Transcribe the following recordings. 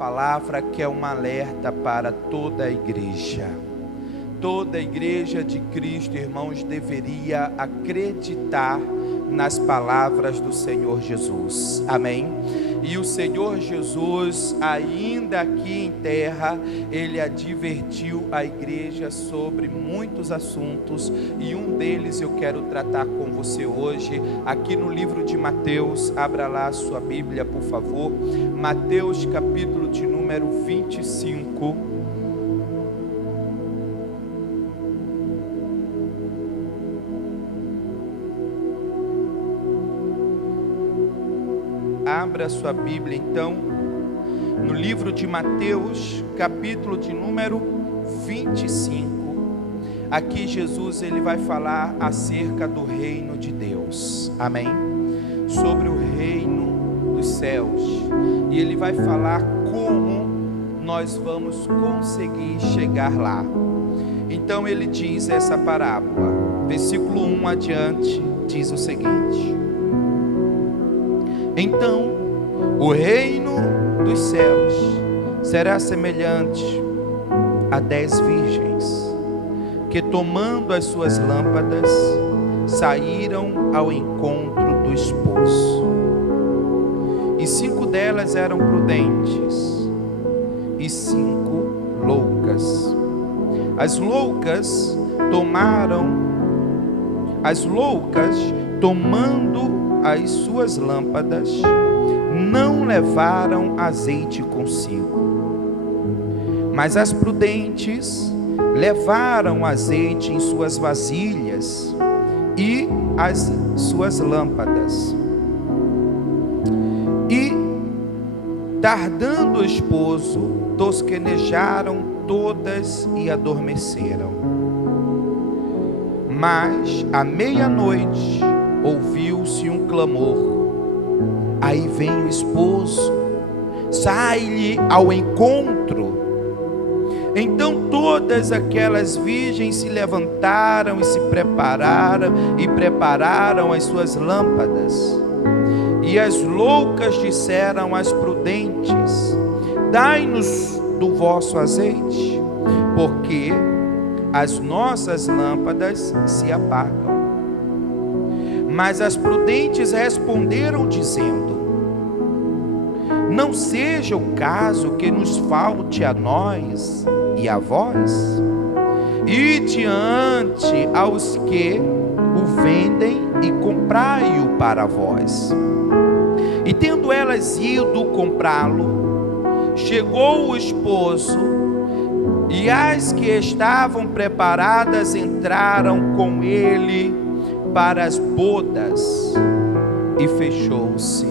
palavra que é um alerta para toda a igreja. Toda a igreja de Cristo, irmãos, deveria acreditar nas palavras do Senhor Jesus. Amém? E o Senhor Jesus, ainda aqui em terra, Ele advertiu a igreja sobre muitos assuntos, e um deles eu quero tratar com você hoje, aqui no livro de Mateus. Abra lá a sua Bíblia, por favor. Mateus, capítulo de número 25. Abra sua Bíblia então, no livro de Mateus, capítulo de número 25. Aqui Jesus ele vai falar acerca do reino de Deus, amém? Sobre o reino dos céus. E ele vai falar como nós vamos conseguir chegar lá. Então ele diz essa parábola, versículo 1 adiante, diz o seguinte: então, o reino dos céus será semelhante a 10 virgens, que tomando as suas lâmpadas, saíram ao encontro do esposo. E 5 delas eram prudentes, e 5 loucas. As loucas, tomando as suas lâmpadas, não levaram azeite consigo. Mas as prudentes levaram azeite em suas vasilhas e as suas lâmpadas. E, tardando o esposo, tosquenejaram todas e adormeceram. Mas, à meia-noite, ouviu-se um clamor: aí vem o esposo, sai-lhe ao encontro. Então todas aquelas virgens se levantaram e se prepararam as suas lâmpadas. E as loucas disseram às prudentes: dai-nos do vosso azeite, porque as nossas lâmpadas se apagam. Mas as prudentes responderam dizendo: não seja o caso que nos falte a nós e a vós, e diante aos que o vendem e comprai-o para vós. E tendo elas ido comprá-lo, chegou o esposo, e as que estavam preparadas entraram com ele para as bodas, e fechou-se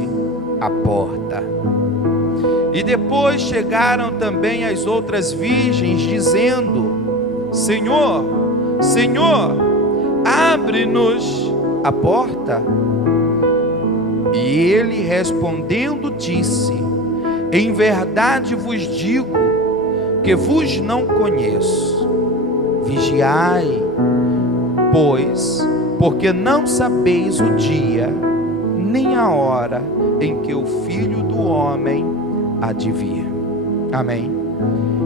a porta. E depois chegaram também as outras virgens, dizendo: Senhor, Senhor, abre-nos a porta. E ele respondendo disse: em verdade vos digo que vos não conheço. Vigiai, pois, porque não sabeis o dia, nem a hora em que o Filho do Homem há de vir. Amém?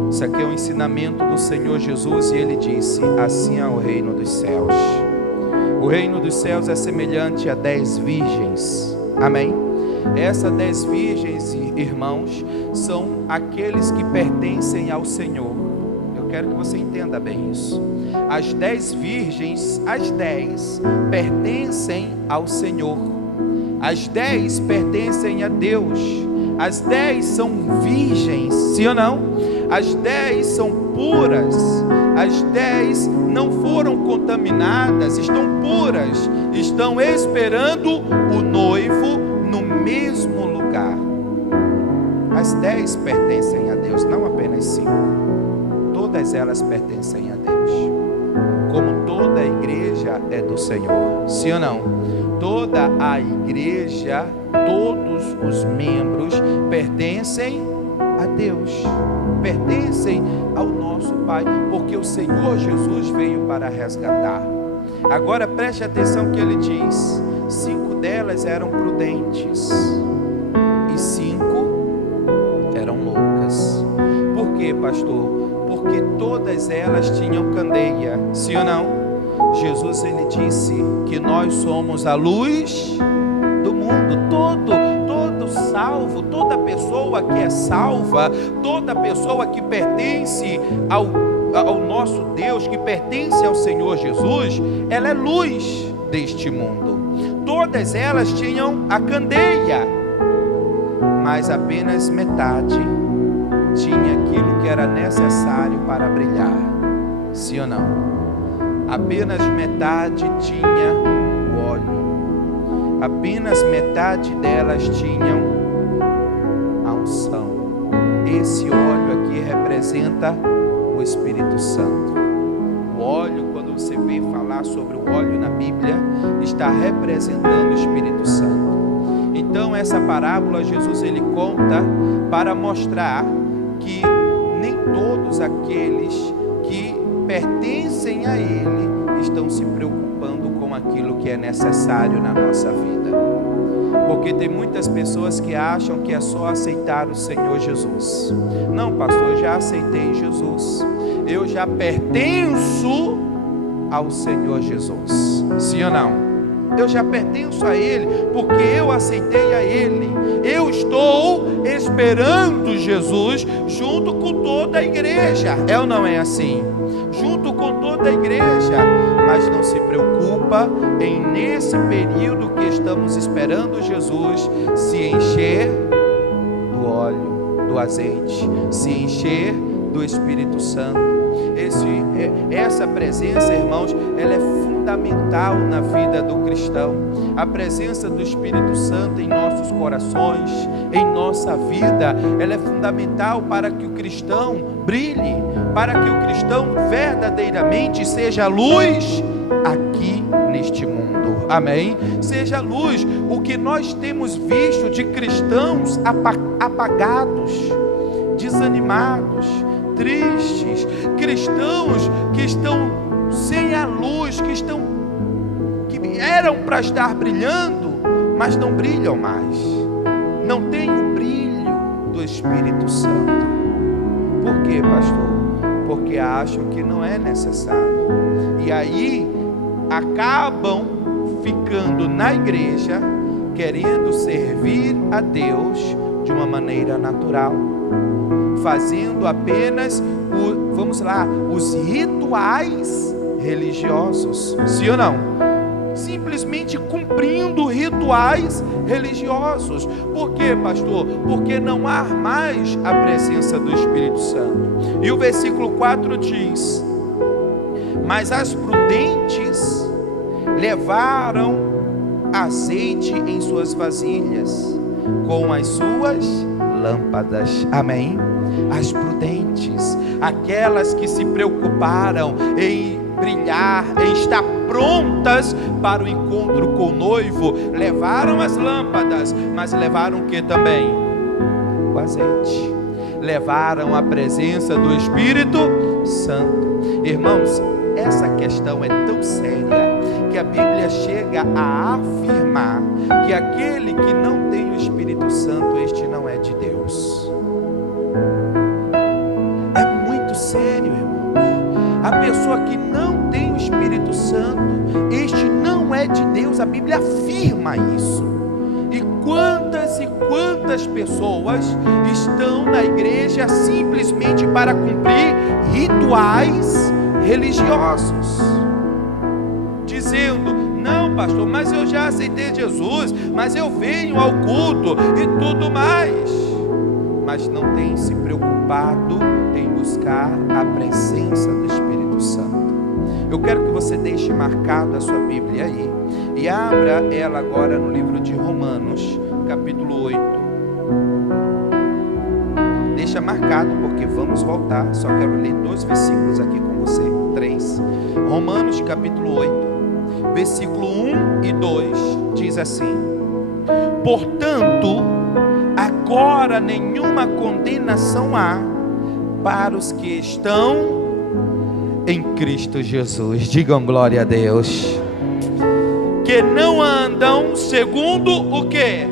Isso aqui é um ensinamento do Senhor Jesus, e Ele disse: assim é o reino dos céus. O reino dos céus é semelhante a 10 virgens. Amém? Essas 10 virgens, irmãos, são aqueles que pertencem ao Senhor. Eu quero que você entenda bem isso. As 10 virgens, as 10 pertencem ao Senhor. As 10 pertencem a Deus. As 10 são virgens, sim ou não? As 10 são puras. As 10 não foram contaminadas, estão puras, estão esperando o noivo no mesmo lugar. As 10 pertencem a Deus, não apenas 5. Todas elas pertencem a Deus. Como toda a igreja é do Senhor, sim ou não? Toda a igreja, todos os membros pertencem a Deus, pertencem ao nosso Pai, porque o Senhor Jesus veio para resgatar. Agora preste atenção que ele diz: 5 delas eram prudentes e 5 eram loucas. pastor? Porque todas elas tinham candeia, sim ou não? Jesus, ele disse que nós somos a luz do mundo. Todo salvo, toda pessoa que é salva, toda pessoa que pertence ao nosso Deus, que pertence ao Senhor Jesus, ela é luz deste mundo. Todas elas tinham a candeia, mas apenas metade tinha aquilo que era necessário para brilhar, sim ou não? Apenas metade tinha o óleo, apenas metade delas tinham a unção. Esse óleo aqui representa o Espírito Santo. O óleo, quando você vê falar sobre o óleo na Bíblia, está representando o Espírito Santo. Então essa parábola Jesus ele conta para mostrar que nem todos aqueles que pertencem a Ele estão se preocupando com aquilo que é necessário na nossa vida. Porque tem muitas pessoas que acham que é só aceitar o Senhor Jesus. Não, pastor, eu já aceitei Jesus, eu já pertenço ao Senhor Jesus, sim ou não? Eu já pertenço a Ele, porque eu aceitei a Ele. Eu estou esperando Jesus junto com toda a igreja. É ou não é assim? Junto com toda a igreja. Mas não se preocupa em, nesse período que estamos esperando Jesus, se encher do óleo, do azeite, se encher do Espírito Santo. Essa presença, irmãos, ela é fundamental na vida do cristão. A presença do Espírito Santo em nossos corações, em nossa vida, ela é fundamental para que o cristão brilhe, para que o cristão verdadeiramente seja luz aqui neste mundo. Amém? Seja luz. O que nós temos visto de cristãos apagados, desanimados, tristes, cristãos que estão sem a luz, que eram para estar brilhando, mas não brilham mais, não tem o brilho do Espírito Santo. Por quê, pastor? Porque acham que não é necessário, e aí acabam ficando na igreja, querendo servir a Deus de uma maneira natural, fazendo apenas os rituais religiosos, sim ou não? Simplesmente cumprindo rituais religiosos. Por quê, pastor? Porque não há mais a presença do Espírito Santo. E o versículo 4 diz: mas as prudentes levaram azeite em suas vasilhas com as suas lâmpadas. Amém? As prudentes, aquelas que se preocuparam em brilhar, em estar prontas para o encontro com o noivo, levaram as lâmpadas, mas levaram o que também? O azeite. Levaram a presença do Espírito Santo. Irmãos, essa questão é tão séria que a Bíblia chega a afirmar que aquele que não tem o Espírito Santo, este não é de Deus. É muito sério, irmãos. A pessoa que não tem o Espírito Santo, este não é de Deus. A Bíblia afirma isso. E quantas pessoas estão na igreja simplesmente para cumprir rituais religiosos, dizendo: não, pastor, mas eu já aceitei Jesus, mas eu venho ao culto e tudo mais, mas não tem se preocupado em buscar a presença do Espírito Santo. Eu quero que você deixe marcado a sua Bíblia aí e abra ela agora no livro de Romanos, capítulo 8. Deixa marcado, porque vamos voltar. Só quero ler 2 versículos aqui com você, 3. Romanos capítulo 8, versículo 1 e 2 diz assim: portanto, agora nenhuma condenação há para os que estão em Cristo Jesus. Digam glória a Deus. Que não andam segundo o quê?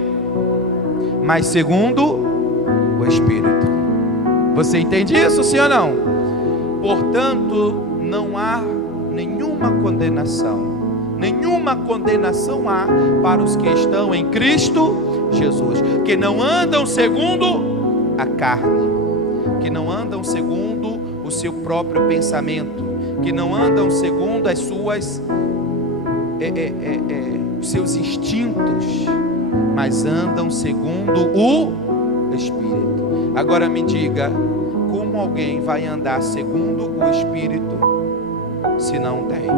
Mas segundo o Espírito. Você entende isso, sim ou não? Portanto, não há nenhuma condenação. Nenhuma condenação há para os que estão em Cristo Jesus, que não andam segundo a carne, que não andam segundo o seu próprio pensamento, que não andam segundo as suas seus instintos, mas andam segundo o Espírito. Agora me diga, como alguém vai andar segundo o Espírito se não tem?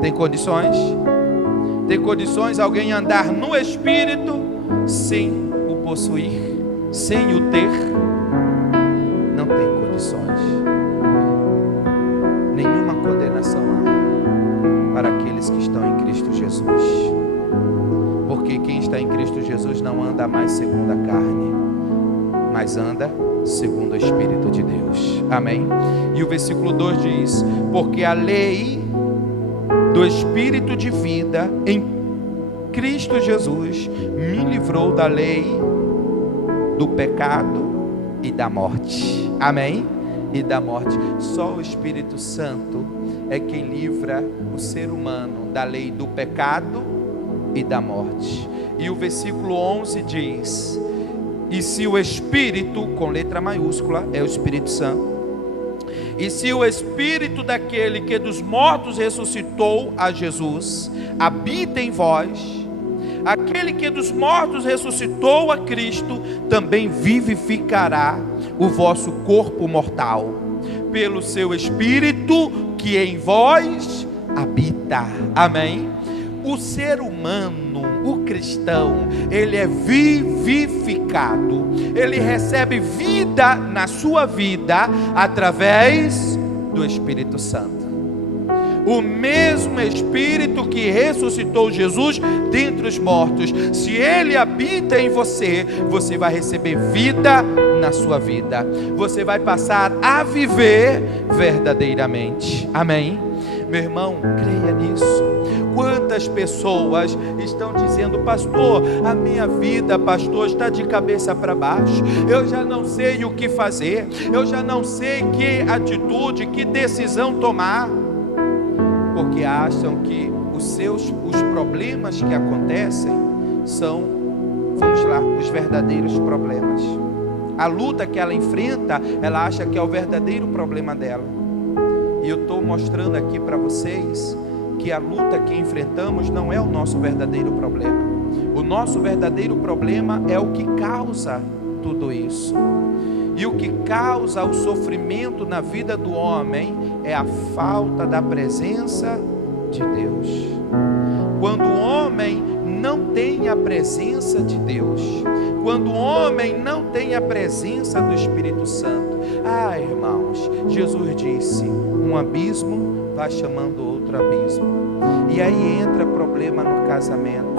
Tem condições? Tem condições alguém andar no Espírito sem o possuir, sem o ter? Não tem condições. Nenhuma condenação há para aqueles que estão em Cristo Jesus. Porque quem está em Cristo Jesus não anda mais segundo a carne, mas anda segundo o Espírito de Deus. Amém? E o versículo 2 diz: porque a lei do Espírito de vida em Cristo Jesus me livrou da lei do pecado e da morte. Amém? E da morte. Só o Espírito Santo é quem livra o ser humano da lei do pecado e da morte. E o versículo 11 diz: e se o Espírito, com letra maiúscula, é o Espírito Santo, e se o Espírito daquele que dos mortos ressuscitou a Jesus habita em vós, aquele que dos mortos ressuscitou a Cristo também vivificará o vosso corpo mortal pelo seu Espírito que em vós habita. Amém? O ser humano, o cristão, ele é vivificado, ele recebe vida na sua vida através do Espírito Santo. O mesmo Espírito que ressuscitou Jesus dentre os mortos, se ele habita em você, você vai receber vida na sua vida, você vai passar a viver verdadeiramente. Amém? Meu irmão, creia nisso. Quantas pessoas estão dizendo: pastor, a minha vida, pastor, está de cabeça para baixo, eu já não sei o que fazer, eu já não sei que atitude, que decisão tomar, porque acham que os problemas que acontecem são, vamos lá, os verdadeiros problemas. A luta que ela enfrenta, ela acha que é o verdadeiro problema dela. E eu estou mostrando aqui para vocês que a luta que enfrentamos não é o nosso verdadeiro problema. O nosso verdadeiro problema é o que causa tudo isso. E o que causa o sofrimento na vida do homem é a falta da presença de Deus. Quando o homem não tem a presença de Deus, quando o homem não tem a presença do Espírito Santo, irmãos, Jesus disse: um abismo vai chamando outro abismo, e aí entra problema no casamento,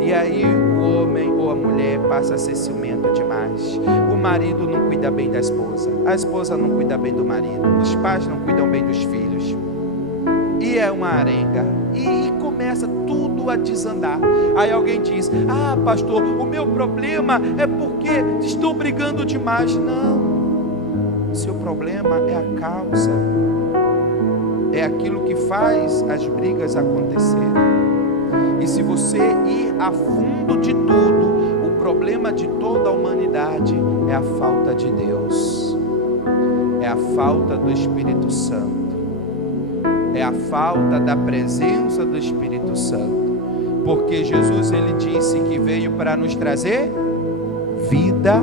e aí o homem ou a mulher passa a ser ciumento demais, o marido não cuida bem da esposa, a esposa não cuida bem do marido, os pais não cuidam bem dos filhos, e é uma arenga, e começa tudo a desandar. Aí alguém diz: pastor, o meu problema é porque estou brigando demais. Não, o seu problema é a causa, é aquilo que faz as brigas acontecerem. E se você ir a fundo de tudo, o problema de toda a humanidade é a falta de Deus, é a falta do Espírito Santo, é a falta da presença do Espírito Santo. Porque Jesus, ele disse que veio para nos trazer vida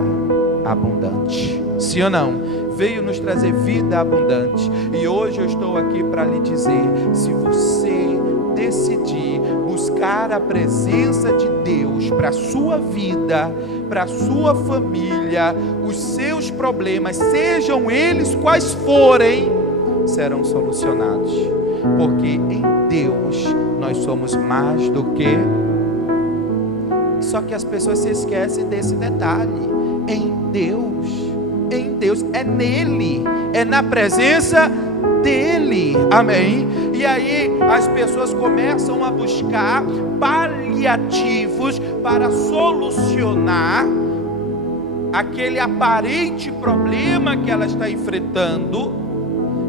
abundante. Sim ou não? Veio nos trazer vida abundante. E hoje eu estou aqui para lhe dizer: se você decidir buscar a presença de Deus para a sua vida, para a sua família, os seus problemas, sejam eles quais forem, serão solucionados. Porque em Deus nós somos mais do que. Só que as pessoas se esquecem desse detalhe. Em Deus, é nele, é na presença dele. Amém? E aí as pessoas começam a buscar paliativos para solucionar aquele aparente problema que ela está enfrentando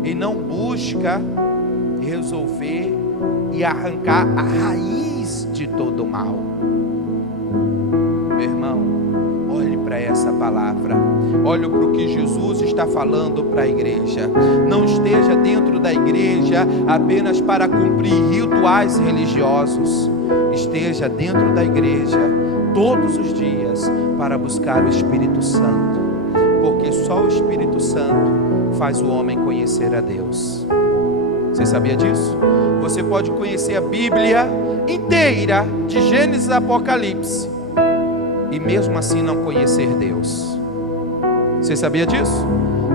e não busca resolver e arrancar a raiz de todo o mal. Meu irmão, olhe para essa palavra, olhe para o que Jesus está falando para a igreja. Não esteja dentro da igreja apenas para cumprir rituais religiosos. Esteja dentro da igreja todos os dias para buscar o Espírito Santo, porque só o Espírito Santo faz o homem conhecer a Deus. Você sabia disso? Você pode conhecer a Bíblia inteira, de Gênesis a Apocalipse, e mesmo assim não conhecer Deus. Você sabia disso?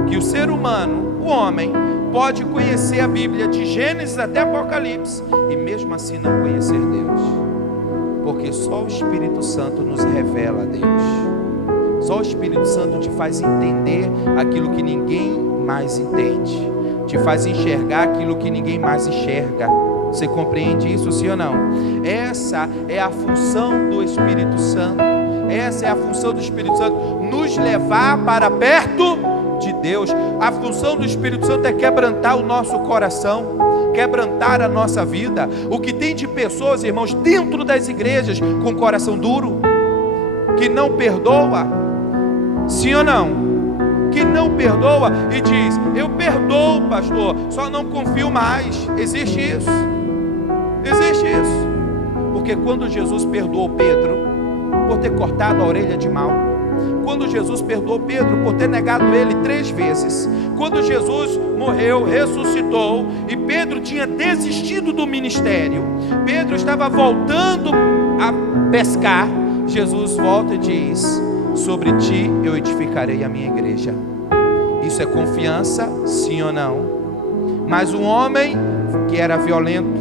Que o ser humano, o homem, pode conhecer a Bíblia de Gênesis até Apocalipse e mesmo assim não conhecer Deus, porque só o Espírito Santo nos revela a Deus. Só o Espírito Santo te faz entender aquilo que ninguém mais entende, te faz enxergar aquilo que ninguém mais enxerga. Você compreende isso, sim ou não? Essa é a função do Espírito Santo. Essa é a função do Espírito Santo, nos levar para perto de Deus. A função do Espírito Santo é quebrantar o nosso coração, quebrantar a nossa vida. O que tem de pessoas, irmãos, dentro das igrejas com coração duro, que não perdoa, sim ou não? Que não perdoa e diz: eu perdoo, pastor, só não confio mais. Existe isso? Existe isso? Porque quando Jesus perdoou Pedro por ter cortado a orelha de Malco, quando Jesus perdoou Pedro por ter negado ele 3 vezes, quando Jesus morreu, ressuscitou e Pedro tinha desistido do ministério, Pedro estava voltando a pescar, Jesus volta e diz: sobre ti eu edificarei a minha igreja. Isso é confiança, sim ou não? Mas um homem que era violento,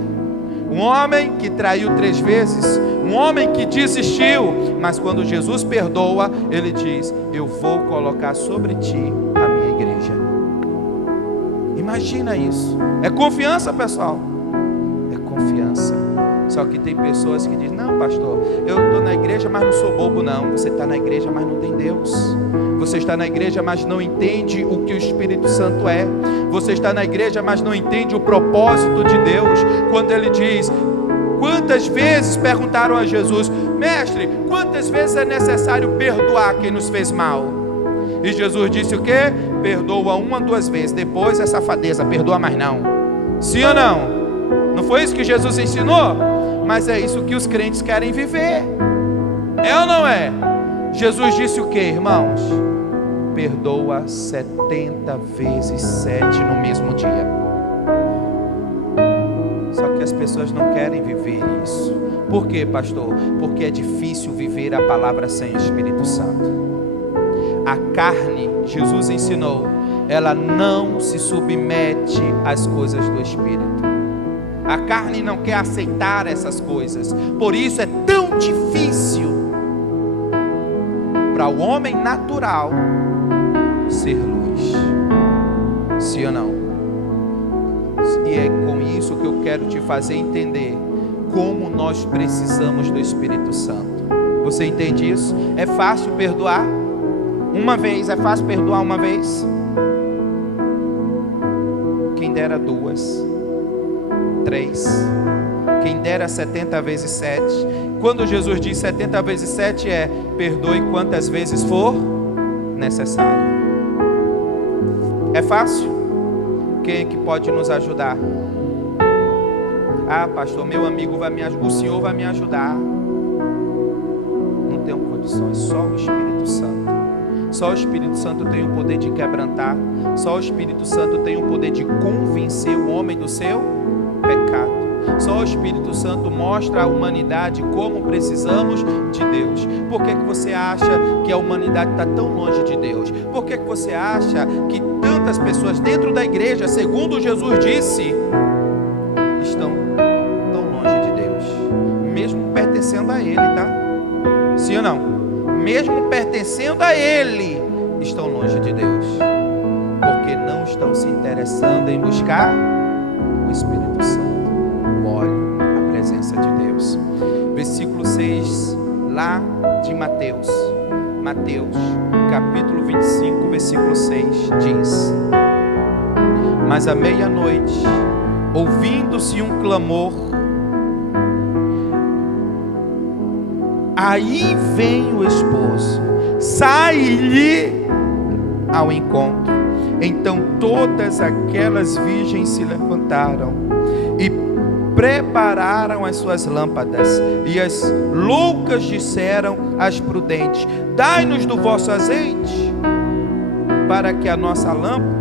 um homem que traiu 3 vezes, um homem que desistiu, mas quando Jesus perdoa, ele diz: eu vou colocar sobre ti a minha igreja. Imagina isso. É confiança, pessoal. É confiança. Só que tem pessoas que dizem: não, pastor, eu estou na igreja, mas não sou bobo. Não, você está na igreja, mas não tem Deus. Você está na igreja, mas não entende o que o Espírito Santo é. Você está na igreja, mas não entende o propósito de Deus. Quando ele diz: quantas vezes perguntaram a Jesus: mestre, quantas vezes é necessário perdoar quem nos fez mal? E Jesus disse o quê? Perdoa 1 ou 2 vezes, depois é safadeza, perdoa mais não. Sim ou não? Não foi isso que Jesus ensinou? Mas é isso que os crentes querem viver. É ou não é? Jesus disse o quê, irmãos? Perdoa 70 vezes 7 no mesmo dia. Só que as pessoas não querem viver isso. Por quê, pastor? Porque é difícil viver a palavra sem o Espírito Santo. A carne, Jesus ensinou, ela não se submete às coisas do Espírito. A carne não quer aceitar essas coisas. Por isso é tão difícil para o homem natural ser luz. Sim ou não? E é com isso que eu quero te fazer entender como nós precisamos do Espírito Santo. Você entende isso? É fácil perdoar uma vez? É fácil perdoar uma vez? Quem dera 2, 3, quem dera 70 vezes 7. Quando Jesus diz 70 vezes 7 é: perdoe quantas vezes for necessário. É fácil? Quem é que pode nos ajudar? Ah, pastor, meu amigo vai me ajudar, o senhor vai me ajudar. Não tenho condições, só o Espírito Santo. Só o Espírito Santo tem o poder de quebrantar. Só o Espírito Santo tem o poder de convencer o homem do seu pecado. Só o Espírito Santo mostra à humanidade como precisamos de Deus. Por que você acha que a humanidade está tão longe de Deus? Por que você acha que tantas pessoas dentro da igreja, segundo Jesus disse, estão tão longe de Deus? Mesmo pertencendo a Ele, tá? Sim ou não? Mesmo pertencendo a Ele, estão longe de Deus. Porque não estão se interessando em buscar o Espírito Santo. Olhe a presença de Deus. Versículo 6, lá de Mateus Mateus, capítulo 25, versículo 6, diz: mas à meia-noite, ouvindo-se um clamor, aí vem o esposo, sai-lhe ao encontro. Então todas aquelas virgens se levantaram e prepararam as suas lâmpadas. E as loucas disseram às prudentes: dai-nos do vosso azeite, para que a nossa lâmpada,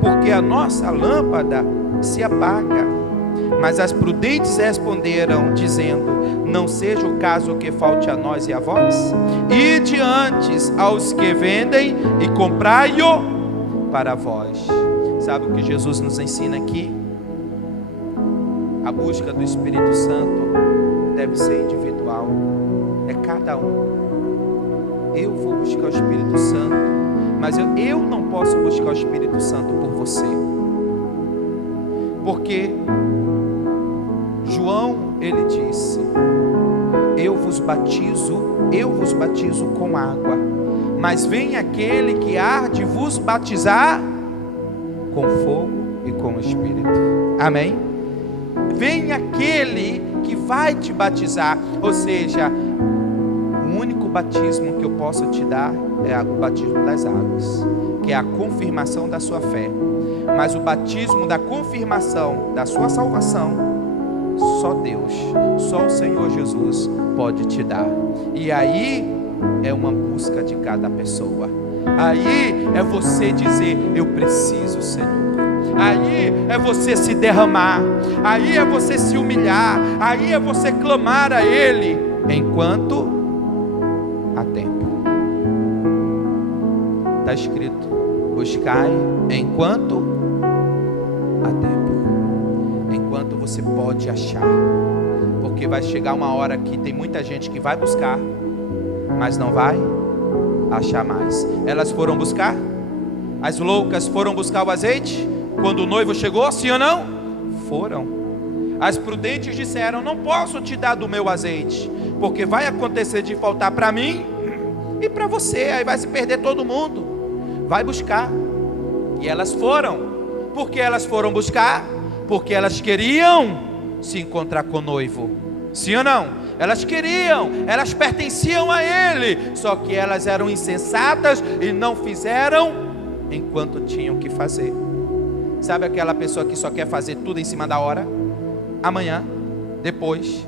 porque a nossa lâmpada se apaga. Mas as prudentes responderam, dizendo: não seja o caso que falte a nós e a vós. Ide antes aos que vendem e comprai-o para vós. Sabe o que Jesus nos ensina aqui? A busca do Espírito Santo deve ser individual, é cada um. Eu vou buscar o Espírito Santo, mas eu não posso buscar o Espírito Santo por você, porque João, ele disse: eu vos batizo com água, mas vem aquele que há de vos batizar com fogo e com o Espírito. Amém? Vem aquele que vai te batizar. Ou seja, o único batismo que eu posso te dar é o batismo das águas, que é a confirmação da sua fé. Mas o batismo da confirmação da sua salvação, só Deus, só o Senhor Jesus pode te dar. E aí é uma busca de cada pessoa. Aí é você dizer: eu preciso, Senhor. Aí é você se derramar. Aí é você se humilhar. Aí é você clamar a Ele enquanto há tempo. Está escrito: buscai enquanto há tempo. Enquanto você pode achar. Porque vai chegar uma hora que tem muita gente que vai buscar, mas não vai achar mais. Elas foram buscar? As loucas foram buscar o azeite quando o noivo chegou, sim ou não? Foram. As prudentes disseram: não posso te dar do meu azeite, porque vai acontecer de faltar para mim e para você, aí vai se perder todo mundo. Vai buscar. E elas foram. Por que elas foram buscar? Porque elas queriam se encontrar com o noivo, sim ou não? Elas queriam, elas pertenciam a Ele, só que elas eram insensatas e não fizeram enquanto tinham que fazer. Sabe aquela pessoa que só quer fazer tudo em cima da hora? Amanhã, depois,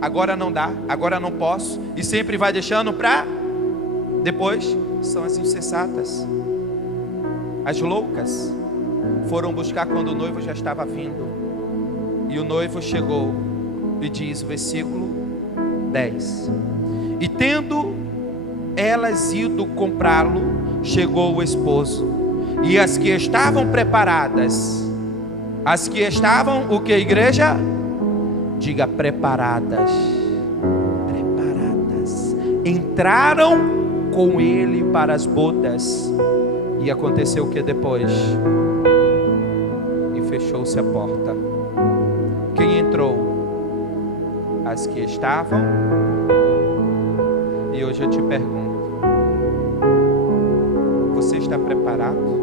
agora não dá, agora não posso, e sempre vai deixando para depois. São as insensatas. As loucas foram buscar quando o noivo já estava vindo. E o noivo chegou, e diz o versículo 10: e tendo elas ido comprá-lo, chegou o esposo. E as que estavam preparadas, as que estavam, o que, igreja? Diga: preparadas. Preparadas. Entraram com ele para as bodas. E aconteceu o que depois? E fechou-se a porta. Quem entrou? As que estavam. E hoje eu te pergunto: você está preparado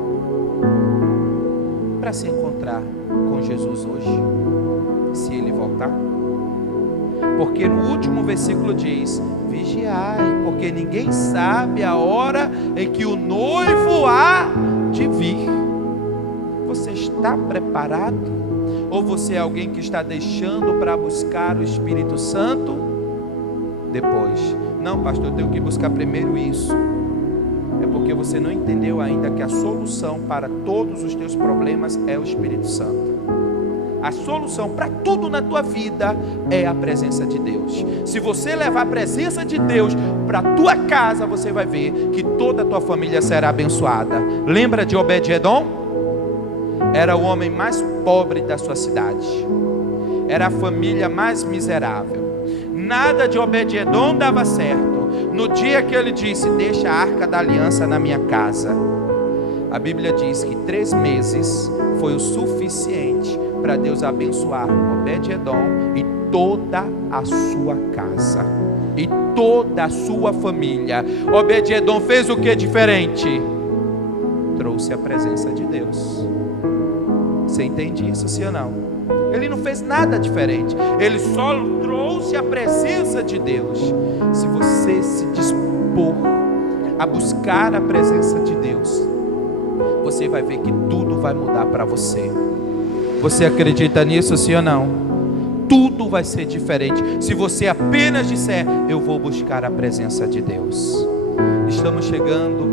para se encontrar com Jesus hoje, se Ele voltar? Porque no último versículo diz: vigiai, porque ninguém sabe a hora em que o noivo há de vir. Você está preparado? Ou você é alguém que está deixando para buscar o Espírito Santo depois? Não, pastor, eu tenho que buscar primeiro isso. É porque você não entendeu ainda que a solução para todos os teus problemas é o Espírito Santo. A solução para tudo na tua vida é a presença de Deus. Se você levar a presença de Deus para a tua casa, você vai ver que toda a tua família será abençoada. Lembra de Obed-Edom? Era o homem mais pobre da sua cidade. Era a família mais miserável. Nada de Obed-Edom dava certo. No dia que ele disse: deixa a arca da aliança na minha casa, a Bíblia diz que 3 meses foi o suficiente para Deus abençoar Obed-Edom e toda a sua casa. E toda a sua família. Obed-edom fez o que diferente? Trouxe a presença de Deus. Você entende isso, sim ou não? Ele não fez nada diferente, ele só trouxe a presença de Deus. Se você se dispor a buscar a presença de Deus, você vai ver que tudo vai mudar para você. Você acredita nisso, sim ou não? Tudo vai ser diferente se você apenas disser: eu vou buscar a presença de Deus. Estamos chegando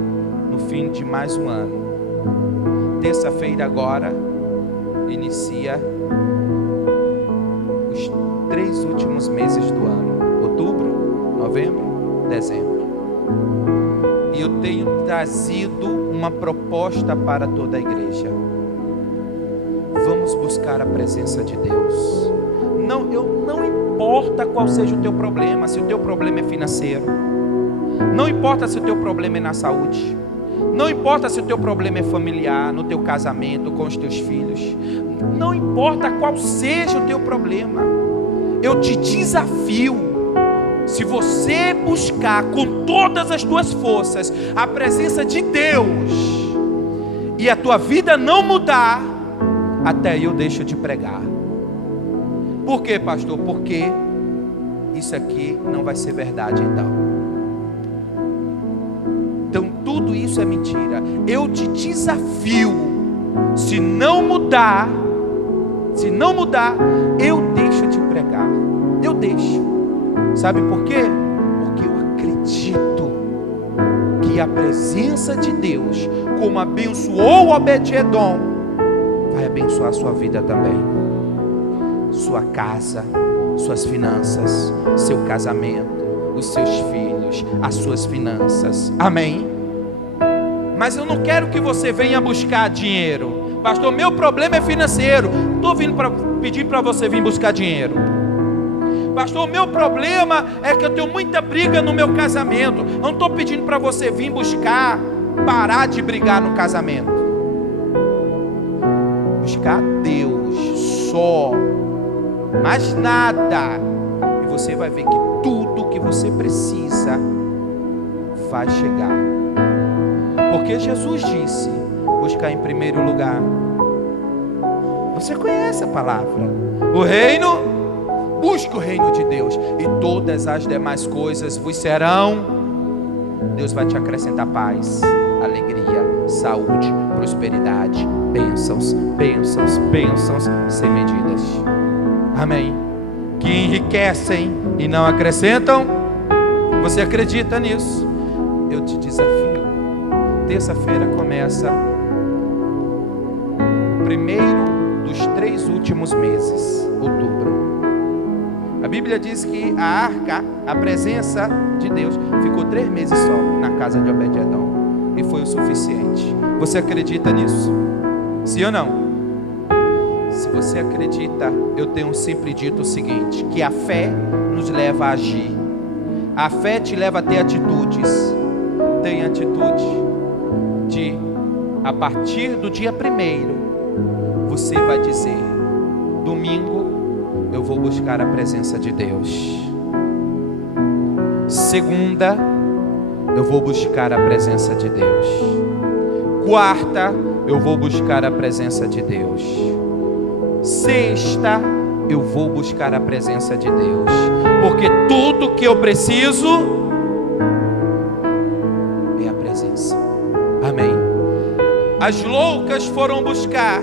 no fim de mais um ano. Terça-feira agora inicia os 3 últimos meses do ano: outubro, novembro, dezembro. E eu tenho trazido uma proposta para toda a igreja. Vamos buscar a presença de Deus. Não importa qual seja o teu problema, se o teu problema é financeiro, não importa se o teu problema é na saúde, não importa se o teu problema é familiar, no teu casamento, com os teus filhos, não importa qual seja o teu problema, eu te desafio, se você buscar com todas as tuas forças a presença de Deus, e a tua vida não mudar, até eu deixo de pregar. Por quê, pastor? Porque isso aqui não vai ser verdade então tudo isso é mentira. Eu te desafio, se não mudar, eu deixo de pregar. Eu deixo. Sabe por quê? Porque eu acredito que a presença de Deus, como abençoou Obed-edom, vai abençoar a sua vida também. Sua casa, suas finanças, seu casamento, os seus filhos, as suas finanças. Amém? Mas eu não quero que você venha buscar dinheiro. Pastor, meu problema é financeiro. Estou vindo para pedir para você vir buscar dinheiro. Pastor, meu problema é que eu tenho muita briga no meu casamento. Eu não estou pedindo para você vir buscar parar de brigar no casamento. Buscar Deus só, mais nada, e você vai ver que tudo que você precisa vai chegar. Porque Jesus disse: buscar em primeiro lugar. Você conhece a palavra, o reino, busque o reino de Deus, e todas as demais coisas vos serão. Deus vai te acrescentar paz, alegria, saúde, prosperidade, bênçãos, bênçãos, bênçãos sem medidas. Amém? Que enriquecem e não acrescentam. Você acredita nisso? Eu te desafio. Terça-feira começa o primeiro dos 3 últimos meses, outubro. A Bíblia diz que a arca, a presença de Deus, ficou 3 meses só na casa de Obed-edom, e foi o suficiente. Você acredita nisso? Sim ou não? Se você acredita, eu tenho sempre dito o seguinte: que a fé nos leva a agir. A fé te leva a ter atitudes. Tem atitude de, a partir do dia 1º, você vai dizer: domingo eu vou buscar a presença de Deus. Segunda, eu vou buscar a presença de Deus. Quarta, eu vou buscar a presença de Deus. Sexta, eu vou buscar a presença de Deus, porque tudo que eu preciso é a presença. Amém? As loucas foram buscar,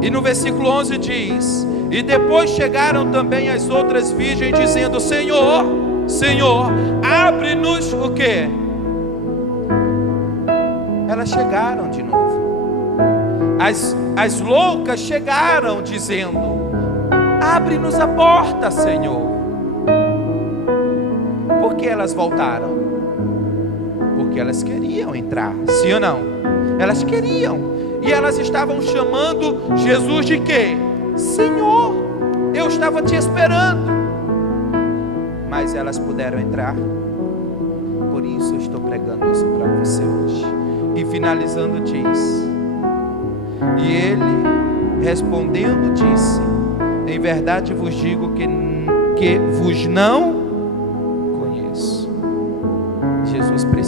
e no versículo 11 diz: e depois chegaram também as outras virgens, dizendo: Senhor, Senhor, abre-nos o quê? Elas chegaram de novo. As loucas chegaram dizendo: abre-nos a porta, Senhor. Por que elas voltaram? Porque elas queriam entrar, sim ou não? Elas queriam, e elas estavam chamando Jesus de quê? Senhor, eu estava te esperando. Mas elas puderam entrar. Por isso eu estou pregando isso para você hoje. E finalizando diz: e ele respondendo disse: em verdade vos digo que vos não conheço.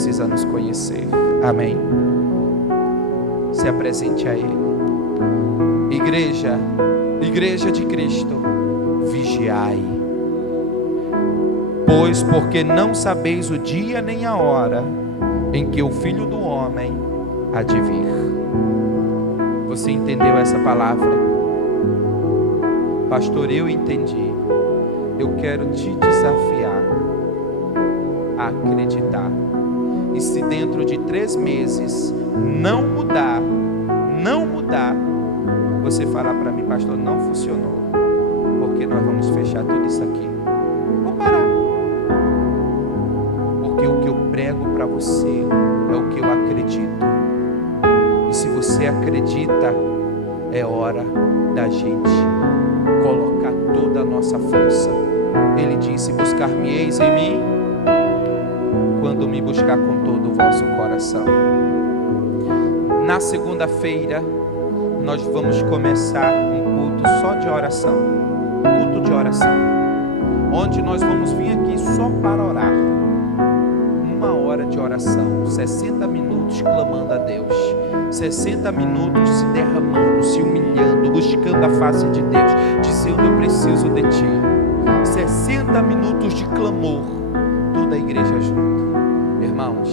precisa nos conhecer. Amém? Se apresente a Ele. Igreja de Cristo, vigiai. Pois porque não sabeis o dia nem a hora em que o Filho do Homem há de vir. Você entendeu essa palavra? Pastor, eu entendi. Eu quero te desafiar a acreditar. E se dentro de 3 meses não mudar, você falar para mim, pastor, não funcionou, porque nós vamos fechar tudo isso aqui. Vou parar. Porque o que eu prego para você é o que eu acredito. E se você acredita, é hora da gente colocar toda a nossa força. Ele disse: buscar-me-eis em mim, quando me buscar com todo o vosso coração. Na segunda-feira, nós vamos começar um culto só de oração. Culto de oração. Onde nós vamos vir aqui só para orar. 1 hora de oração. 60 minutos clamando a Deus. 60 minutos se derramando, se humilhando, buscando a face de Deus. Dizendo: eu preciso de Ti. 60 minutos de clamor. Toda a igreja junto. Irmãos,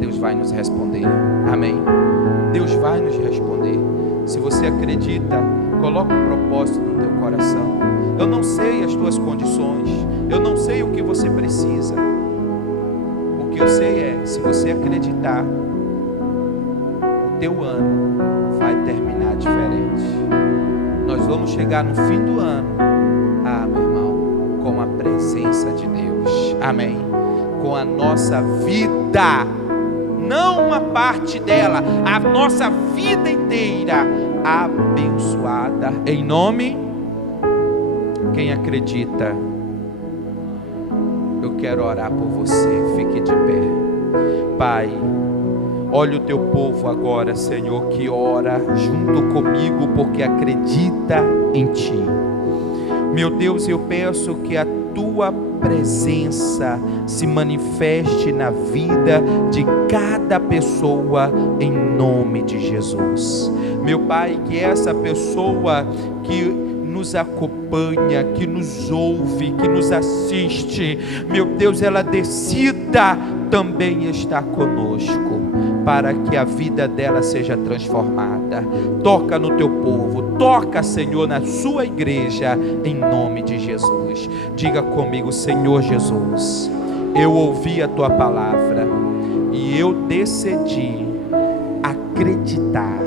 Deus vai nos responder. Amém? Deus vai nos responder. Se você acredita, coloca um propósito no teu coração. Eu não sei as tuas condições, eu não sei o que você precisa. O que eu sei é, se você acreditar, o teu ano vai terminar diferente. Nós vamos chegar no fim do ano, meu irmão, com a presença de Deus. Amém? Com a nossa vida, não uma parte dela, a nossa vida inteira abençoada, em nome. Quem acredita? Eu quero orar por você. Fique de pé. Pai, olha o teu povo agora, Senhor, que ora junto comigo porque acredita em Ti. Meu Deus, eu peço que a Tua presença se manifeste na vida de cada pessoa, em nome de Jesus. Meu Pai, que essa pessoa que nos acompanha, que nos ouve, que nos assiste, meu Deus, ela decida também estar conosco, para que a vida dela seja transformada. Toca no teu povo, toca, Senhor, na sua igreja, em nome de Jesus. Diga comigo: Senhor Jesus, eu ouvi a tua palavra e eu decidi acreditar.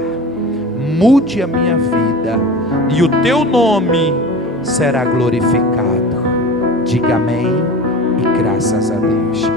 Mude a minha vida e o teu nome será glorificado. Diga amém e graças a Deus.